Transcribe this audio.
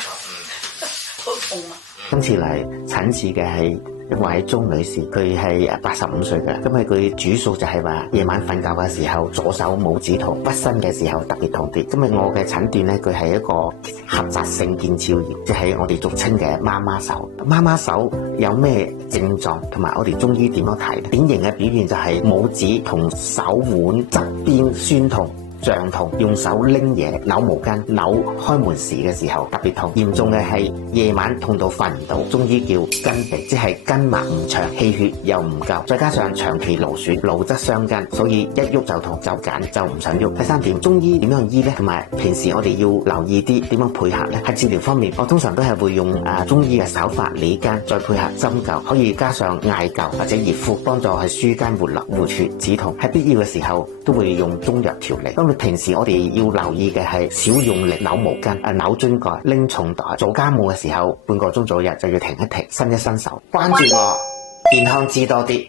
好痛啊！今次嚟診治嘅係一位鍾女士，佢係85歲嘅。咁佢主訴就係話夜晚瞓覺嘅時候，左手拇指痛，屈身嘅時候特別痛啲。咁我嘅診斷咧，佢係一個狹窄性腱鞘炎，即係我哋俗稱嘅媽媽手。媽媽手有咩症狀，同埋我哋中醫點樣睇？典型嘅表現就係拇指同手腕側邊酸痛。脹痛，用手拎嘢扭毛巾扭開門匙嘅時候特別痛，嚴重嘅係夜晚痛到瞓唔到，中醫叫筋痹，即係筋脈唔長，氣血又唔夠，再加上長期勞損，勞則傷筋，所以一喐就痛，就緊就唔想喐。第三點，中醫點樣醫呢？同埋平時我哋要留意啲點樣配合呢？喺治療方面，我通常都係會用中醫嘅手法理筋，再配合針灸，可以加上艾灸或者熱敷，幫助係舒筋活絡、活血止痛。喺必要嘅時候都會用中藥調理。平時我哋要留意嘅係少用力扭毛巾、扭樽蓋、拎重袋，做家務嘅時候半個鐘左右就要停一停，伸一伸手。關注我，健康知多啲。